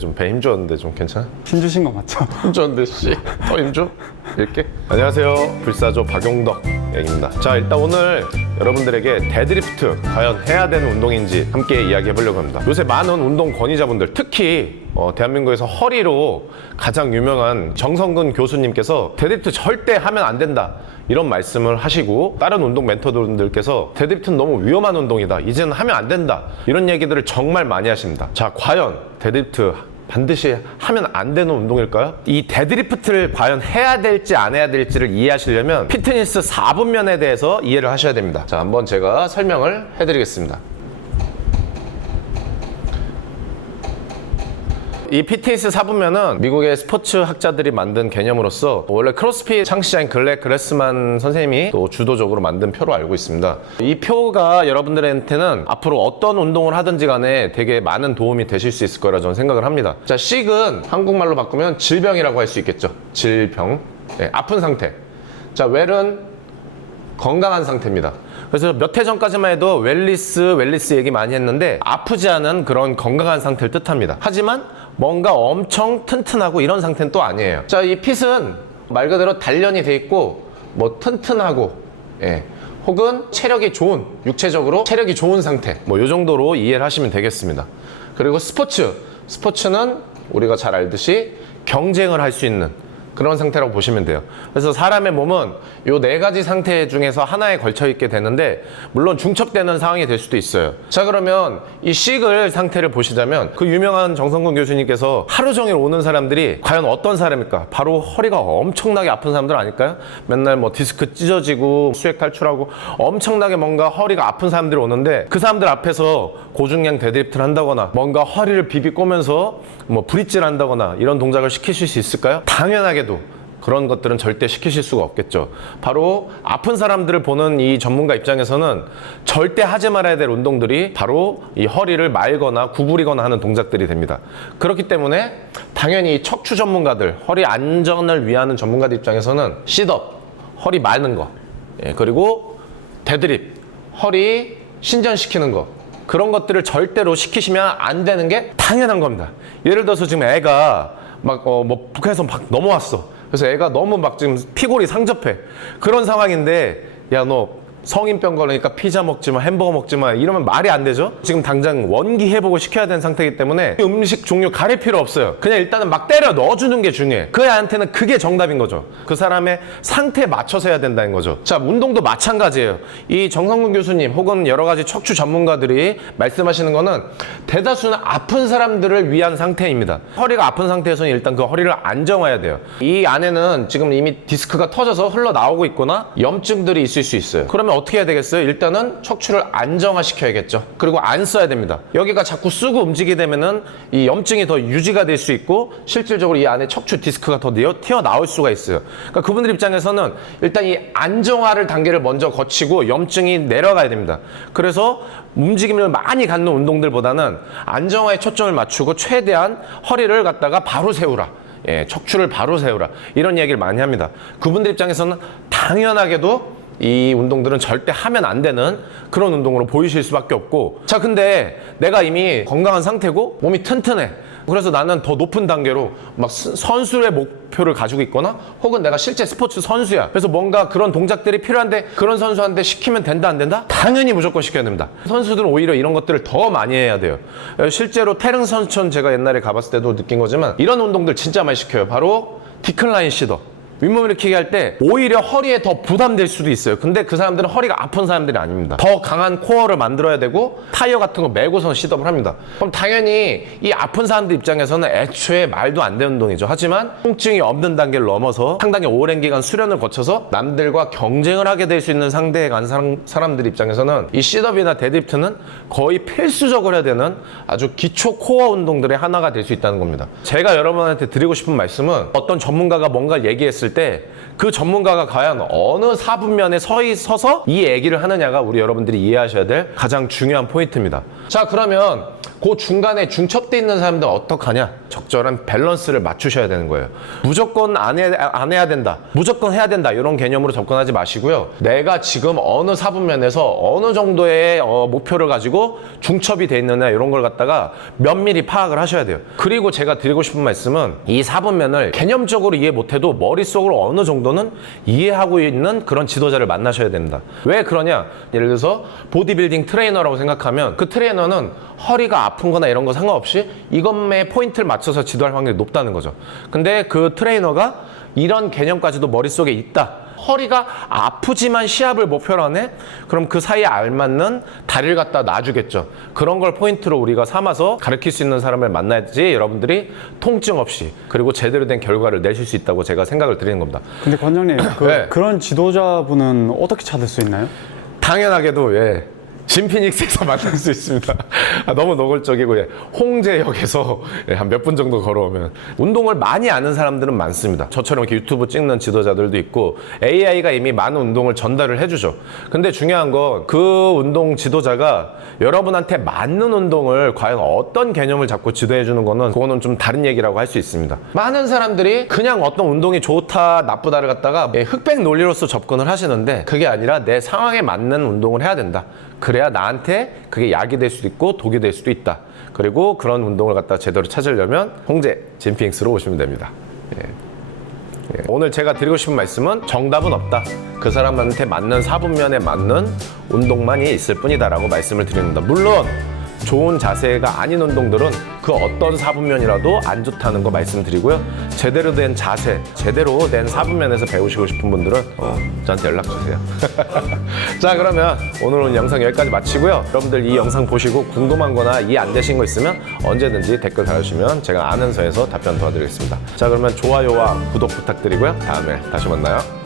좀 배 힘줬는데 좀 괜찮아? 힘주신 거 맞죠? 힘줬는데 씨 더 힘줘? 이렇게? 안녕하세요, 불사조 박용덕 얘기입니다. 자, 일단 오늘 여러분들에게 데드리프트 과연 해야 되는 운동인지 함께 이야기해 보려고 합니다. 요새 많은 운동 권위자분들, 특히 대한민국에서 허리로 가장 유명한 정성근 교수님께서 데드리프트 절대 하면 안 된다 이런 말씀을 하시고, 다른 운동 멘토들께서 데드리프트는 너무 위험한 운동이다, 이제는 하면 안 된다, 이런 얘기들을 정말 많이 하십니다. 자, 과연 데드리프트 반드시 하면 안 되는 운동일까요? 이 데드리프트를 과연 해야 될지 안 해야 될지를 이해하시려면 피트니스 4분면에 대해서 이해를 하셔야 됩니다. 자, 한번 제가 설명을 해드리겠습니다. 이 PTS 4분면은 미국의 스포츠 학자들이 만든 개념으로서, 원래 크로스핏 창시자인 글렉 그레스만 선생님이 또 주도적으로 만든 표로 알고 있습니다. 이 표가 여러분들한테는 앞으로 어떤 운동을 하든지 간에 되게 많은 도움이 되실 수 있을 거라 저는 생각을 합니다. 자, 식은 한국말로 바꾸면 질병이라고 할 수 있겠죠. 질병, 네, 아픈 상태. 자, 웰은 건강한 상태입니다. 그래서 몇 해 전까지만 해도 웰리스 얘기 많이 했는데, 아프지 않은 그런 건강한 상태를 뜻합니다. 하지만 뭔가 엄청 튼튼하고 이런 상태는 또 아니에요. 자, 이 핏은 말 그대로 단련이 돼 있고 뭐 튼튼하고, 예, 혹은 체력이 좋은, 육체적으로 체력이 좋은 상태, 뭐 이 정도로 이해를 하시면 되겠습니다. 그리고 스포츠는 우리가 잘 알듯이 경쟁을 할 수 있는 그런 상태라고 보시면 돼요. 그래서 사람의 몸은 요 4가지 상태 중에서 하나에 걸쳐 있게 되는데, 물론 중첩되는 상황이 될 수도 있어요. 자, 그러면 이 시글 상태를 보시자면, 그 유명한 정성근 교수님께서 하루 종일 오는 사람들이 과연 어떤 사람일까? 바로 허리가 엄청나게 아픈 사람들 아닐까요? 맨날 뭐 디스크 찢어지고 수액 탈출하고 엄청나게 뭔가 허리가 아픈 사람들이 오는데, 그 사람들 앞에서 고중량 데드리프트를 한다거나 뭔가 허리를 비비꼬면서 뭐 브릿지를 한다거나 이런 동작을 시키실 수 있을까요? 당연하게도 그런 것들은 절대 시키실 수가 없겠죠. 바로 아픈 사람들을 보는 이 전문가 입장에서는 절대 하지 말아야 될 운동들이 바로 이 허리를 말거나 구부리거나 하는 동작들이 됩니다. 그렇기 때문에 당연히 척추 전문가들, 허리 안전을 위하는 전문가들 입장에서는 싯업, 허리 마는 거, 예, 그리고 데드립, 허리 신전시키는 거, 그런 것들을 절대로 시키시면 안 되는 게 당연한 겁니다. 예를 들어서 지금 애가 막 뭐 북한에서 막 넘어왔어. 그래서 애가 너무 막 지금 피골이 상접해. 그런 상황인데, 야, 너 성인병 걸으니까 피자 먹지 마, 햄버거 먹지 마, 이러면 말이 안 되죠. 지금 당장 원기 회복을 시켜야 되는 상태이기 때문에 음식 종류 가릴 필요 없어요. 그냥 일단은 막 때려 넣어주는 게 중요해. 그 애한테는 그게 정답인 거죠. 그 사람의 상태에 맞춰서 해야 된다는 거죠. 자, 운동도 마찬가지예요. 이 정성근 교수님 혹은 여러 가지 척추 전문가들이 말씀하시는 거는 대다수는 아픈 사람들을 위한 상태입니다. 허리가 아픈 상태에서는 일단 그 허리를 안정해야 돼요. 이 안에는 지금 이미 디스크가 터져서 흘러나오고 있거나 염증들이 있을 수 있어요. 그러면 어떻게 해야 되겠어요? 일단은 척추를 안정화시켜야겠죠. 그리고 안 써야 됩니다. 여기가 자꾸 쓰고 움직이게 되면은 이 염증이 더 유지가 될 수 있고, 실질적으로 이 안에 척추 디스크가 더 튀어나올 수가 있어요. 그러니까 그분들 입장에서는 일단 이 안정화를 단계를 먼저 거치고 염증이 내려가야 됩니다. 그래서 움직임을 많이 갖는 운동들보다는 안정화에 초점을 맞추고 최대한 허리를 갖다가 바로 세우라, 예, 척추를 바로 세우라, 이런 얘기를 많이 합니다. 그분들 입장에서는 당연하게도 이 운동들은 절대 하면 안 되는 그런 운동으로 보이실 수밖에 없고, 자, 근데 내가 이미 건강한 상태고 몸이 튼튼해. 그래서 나는 더 높은 단계로 막 선수의 목표를 가지고 있거나, 혹은 내가 실제 스포츠 선수야. 그래서 뭔가 그런 동작들이 필요한데 그런 선수한테 시키면 된다 안 된다? 당연히 무조건 시켜야 됩니다. 선수들은 오히려 이런 것들을 더 많이 해야 돼요. 실제로 태릉 선수촌 제가 옛날에 가봤을 때도 느낀 거지만, 이런 운동들 진짜 많이 시켜요. 바로 디클라인 싯업. 윗몸 일으키기 할 때 오히려 허리에 더 부담될 수도 있어요. 근데 그 사람들은 허리가 아픈 사람들이 아닙니다. 더 강한 코어를 만들어야 되고 타이어 같은 거 메고선 싯업을 합니다. 그럼 당연히 이 아픈 사람들 입장에서는 애초에 말도 안 되는 운동이죠. 하지만 통증이 없는 단계를 넘어서 상당히 오랜 기간 수련을 거쳐서 남들과 경쟁을 하게 될 수 있는 상대에 간 사람들 입장에서는 이 싯업이나 데드리프트는 거의 필수적으로 해야 되는 아주 기초 코어 운동들의 하나가 될 수 있다는 겁니다. 제가 여러분한테 드리고 싶은 말씀은, 어떤 전문가가 뭔가를 얘기했을 때 그 전문가가 과연 어느 4분면에 서서 이 얘기를 하느냐가 우리 여러분들이 이해하셔야 될 가장 중요한 포인트입니다. 자, 그러면 그 중간에 중첩돼 있는 사람들은 어떡하냐? 적절한 밸런스를 맞추셔야 되는 거예요. 무조건 안 해야 된다, 무조건 해야 된다, 이런 개념으로 접근하지 마시고요. 내가 지금 어느 사분면에서 어느 정도의 목표를 가지고 중첩이 돼 있느냐, 이런 걸 갖다가 면밀히 파악을 하셔야 돼요. 그리고 제가 드리고 싶은 말씀은 이 사분면을 개념적으로 이해 못해도 머릿속으로 어느 정도는 이해하고 있는 그런 지도자를 만나셔야 됩니다. 왜 그러냐? 예를 들어서 보디빌딩 트레이너라고 생각하면 그 트레이너는 허리가 아픈 거나 이런 거 상관없이 이것에 포인트를 맞춰서 지도할 확률이 높다는 거죠. 근데 그 트레이너가 이런 개념까지도 머릿속에 있다. 허리가 아프지만 시합을 목표로 하네? 그럼 그 사이에 알맞는 다리를 갖다 놔주겠죠. 그런 걸 포인트로 우리가 삼아서 가르칠 수 있는 사람을 만나야지 여러분들이 통증 없이 그리고 제대로 된 결과를 내실 수 있다고 제가 생각을 드리는 겁니다. 근데 관장님, 네. 그런 지도자분은 어떻게 찾을 수 있나요? 당연하게도 진피닉스에서 만날 수 있습니다. 너무 노골적이고 홍제역에서 한 몇 분 정도 걸어오면 운동을 많이 아는 사람들은 많습니다. 저처럼 이렇게 유튜브 찍는 지도자들도 있고 AI가 이미 많은 운동을 전달을 해주죠. 근데 중요한 건 그 운동 지도자가 여러분한테 맞는 운동을 과연 어떤 개념을 잡고 지도해 주는 거는 그거는 좀 다른 얘기라고 할 수 있습니다. 많은 사람들이 그냥 어떤 운동이 좋다 나쁘다를 갖다가 흑백 논리로서 접근을 하시는데 그게 아니라 내 상황에 맞는 운동을 해야 된다. 그래야 나한테 그게 약이 될 수도 있고 독이 될 수도 있다. 그리고 그런 운동을 갖다 제대로 찾으려면 홍제 진피닉스로 오시면 됩니다. 오늘 제가 드리고 싶은 말씀은 정답은 없다. 그 사람한테 맞는 사분면에 맞는 운동만이 있을 뿐이다 라고 말씀을 드립니다. 물론 좋은 자세가 아닌 운동들은 그 어떤 사분면이라도 안 좋다는 거 말씀드리고요. 제대로 된 자세, 제대로 된 사분면에서 배우시고 싶은 분들은 저한테 연락 주세요. 자, 그러면 오늘은 영상 여기까지 마치고요. 여러분들 이 영상 보시고 궁금한 거나 이해 안 되신 거 있으면 언제든지 댓글 달아주시면 제가 아는 선에서 답변 도와드리겠습니다. 자, 그러면 좋아요와 구독 부탁드리고요. 다음에 다시 만나요.